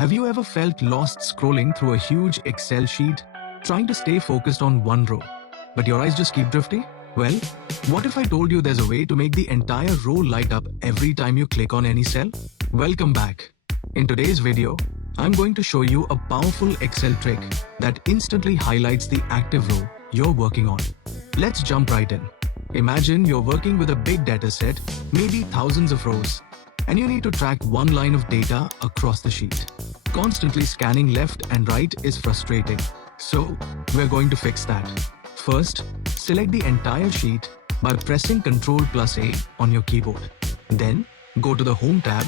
Have you ever felt lost scrolling through a huge Excel sheet, trying to stay focused on one row, but your eyes just keep drifting? Well, what if I told you there's a way to make the entire row light up every time you click on any cell? Welcome back. In today's video, I'm going to show you a powerful Excel trick that instantly highlights the active row you're working on. Let's jump right in. Imagine you're working with a big data set, maybe thousands of rows, and you need to track one line of data across the sheet. Constantly scanning left and right is frustrating, so we're going to fix that. First, select the entire sheet by pressing Ctrl+A on your keyboard. Then, go to the Home tab,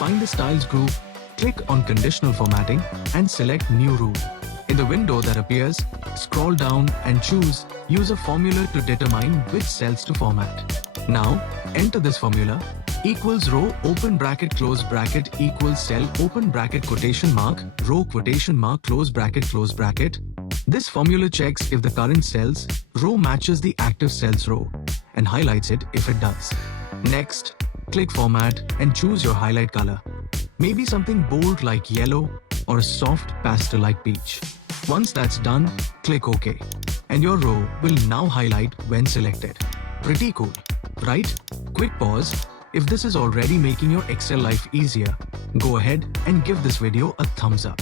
find the Styles group, click on Conditional Formatting and select New Rule. In the window that appears, scroll down and choose Use a formula to determine which cells to format. Now, enter this formula: equals row open bracket close bracket equals cell open bracket quotation mark row quotation mark close bracket. This formula checks if the current cell's row matches the active cell's row and highlights it if it does. Next, click Format and choose your highlight color. Maybe something bold like yellow or a soft pastel like peach. Once that's done, click OK, and your row will now highlight when selected. Pretty cool, right? Quick pause. If this is already making your Excel life easier, go ahead and give this video a thumbs up.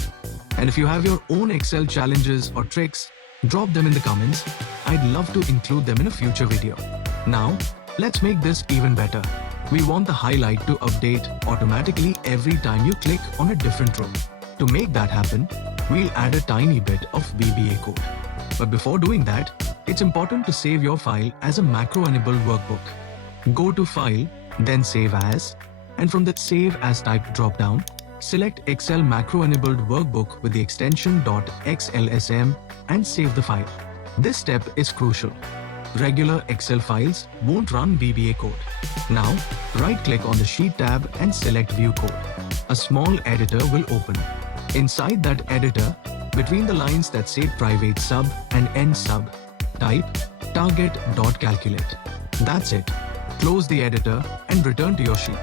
And if you have your own Excel challenges or tricks, drop them in the comments. I'd love to include them in a future video. Now, let's make this even better. We want the highlight to update automatically every time you click on a different row. To make that happen, we'll add a tiny bit of VBA code. But before doing that, it's important to save your file as a macro-enabled workbook. Go to File, then Save As, and from the Save As type drop-down, select Excel macro-enabled workbook with the extension .xlsm and save the file. This step is crucial. Regular Excel files won't run VBA code. Now, right-click on the Sheet tab and select View Code. A small editor will open. Inside that editor, between the lines that say Private Sub and End Sub, type target.calculate. That's it. Close the editor and return to your sheet.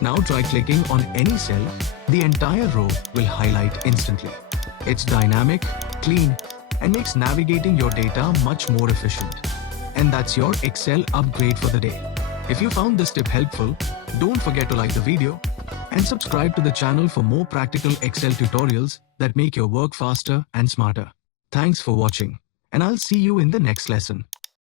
Now try clicking on any cell. The entire row will highlight instantly. It's dynamic, clean, and makes navigating your data much more efficient. And that's your Excel upgrade for the day. If you found this tip helpful, don't forget to like the video and subscribe to the channel for more practical Excel tutorials that make your work faster and smarter. Thanks for watching, and I'll see you in the next lesson.